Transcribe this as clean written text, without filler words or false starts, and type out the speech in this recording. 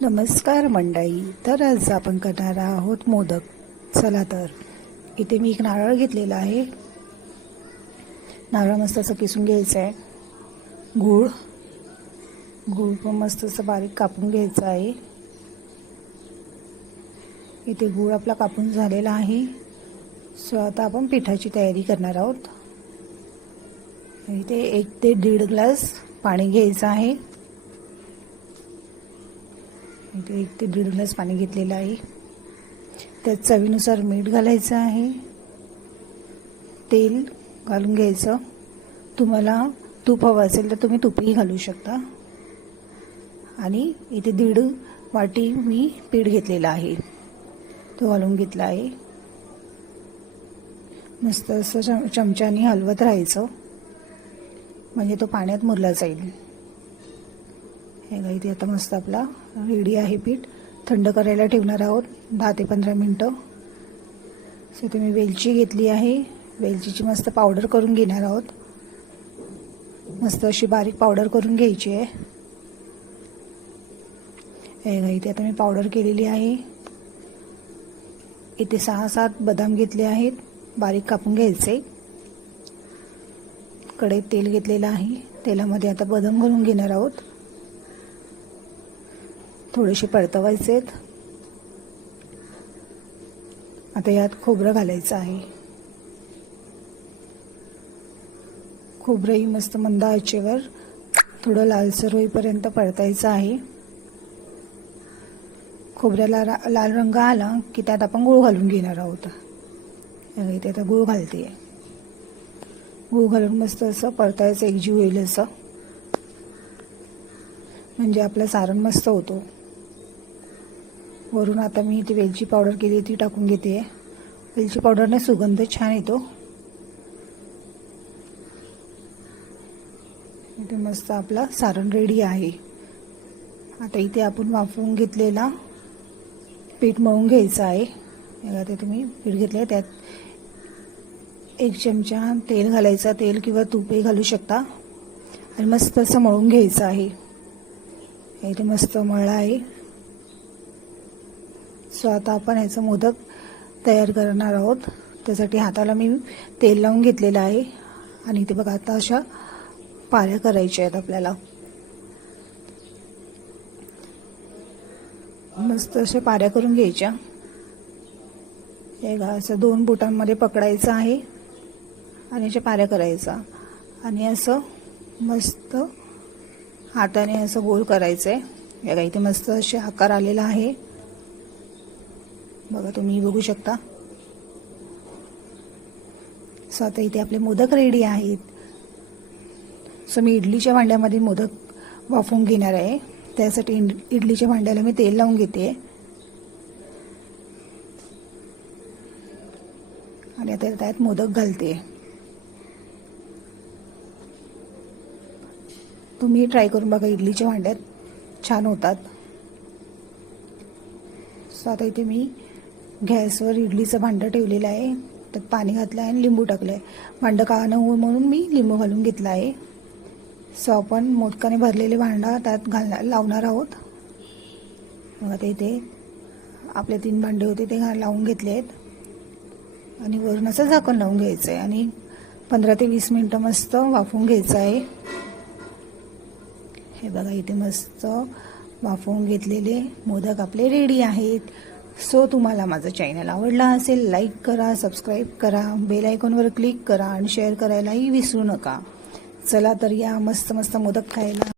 नमस्कार मंडळी. तर आज आपण करणार आहोत मोदक. चला तर इथे मी एक नारळ घेतलेला आहे. नारळ मस्त असं किसून घ्यायचं आहे. गूळ पण मस्त असं बारीक कापून घ्यायचं आहे. इथे गूळ आपला कापून झालेला आहे. सो आता आपण पिठाची तयारी करणार आहोत. इथे 1 ते 1.5 ग्लास पाणी घ्यायचं आहे. इथे 1 ते 1.5 ग्लास पाणी घेतलेलं आहे. त्यात चवीनुसार मीठ घालायचं आहे. तेल घालून घ्यायचं. तुम्हाला तूप हवं असेल तर तुम्ही तूपही घालू शकता. आणि इथे 1.5 वाटी मी पीठ घेतलेला आहे, तो घालून घेतला आहे. मस्त असं चमच्याने हलवत राहायचं, म्हणजे तो पाण्यात मुरला जाईल. हे बघा, इथे आता मस्त आपला रेडी आहे पीठ. थंड करायला ठेवणार आहोत 10 ते 15 मिनटं. सो इथे मी वेलची घेतली आहे. वेलचीची मस्त पावडर करून घेणार आहोत. मस्त अशी बारीक पावडर करून घ्यायची आहे. हे बघा, इथे आता मी पावडर केलेली आहे. इथे 6-7 बदाम घेतले आहेत, बारीक कापून घ्यायचे. कढईत तेल घेतलेलं आहे. तेलामध्ये आता बदाम घालून घेणार आहोत. थोडेसे परतवायचे आहेत. आता यात खोबरं घालायचं आहे. खोबरंही मस्त मंद आचेवर थोडं लालसर होईपर्यंत परतायचं आहे. खोबऱ्याला लाल रंग आला की त्यात आपण गूळ घालून घेणार आहोत. इथे आता गूळ घालते. गूळ घालून मस्त असं परतायचं, एकजीव होईल असं, म्हणजे आपलं सारण मस्त होतो. वरून आता मी इथे वेलची पावडर केली ती टाकून घेते. वेलची पावडरने सुगंध छान येतो. इथे मस्त आपला सारण रेडी आहे. आता इथे आपण वाफवून घेतलेला पीठ मळून घ्यायचं आहे. ते तुम्ही पीठ घेतले, त्यात 1 चमचा तेल घालायचं. तेल किंवा तूपही घालू शकता. आणि मस्त असं मळून घ्यायचं आहे. इथे मस्त मळला आहे. सो आता आपण ह्याचं मोदक तयार करणार आहोत. त्यासाठी हाताला मी तेल लावून घेतलेलं आहे. आणि इथे बघा, आता अशा पाऱ्या करायच्या आहेत आपल्याला. मस्त अशा पाऱ्या करून घ्यायच्या. हे असं 2 बोटांमध्ये पकडायचं आहे आणि अशा पाऱ्या करायचा. आणि असं मस्त हाताने असं गोल करायचं आहे. बघा, इथे मस्त असे आकार आलेला आहे. बघा, तुम्ही बघू शकता. सो आता इथे आपले मोदक रेडी आहेत. सो मी इडलीच्या भांड्यामध्ये मोदक वाफवून घेणार आहे. त्यासाठी इडलीच्या भांड्याला मी तेल लावून घेते. आणि आता त्यात मोदक घालते. तुम्ही ट्राय करून बघा, इडलीच्या भांड्यात छान होतात. सो आता इथे मी गॅसवर इडलीचं भांडं ठेवलेलं आहे. त्यात पाणी घातलं आहे आणि लिंबू टाकलं आहे. भांडं काळं न होऊ म्हणून मी लिंबू घालून घेतला आहे. सो आपण मोदकाने भरलेले भांडं त्यात लावणार आहोत. मग आता इथे आपले 3 भांडे होते ते लावून घेतले आहेत. आणि वरून असं झाकण लावून घ्यायचं आहे. आणि 15 ते 20 मिनटं मस्त वाफवून घ्यायचं आहे. हे बघा, इथे मस्त वाफवून घेतलेले मोदक आपले रेडी आहेत. सो तुम्हाला माझं चॅनल आवडला असेल, लाईक करा, सबस्क्राईब करा, बेल आयकॉनवर क्लिक करा आणि शेअर करायलाही विसरू नका. चला तर या मस्त मस्त मोदक खायला.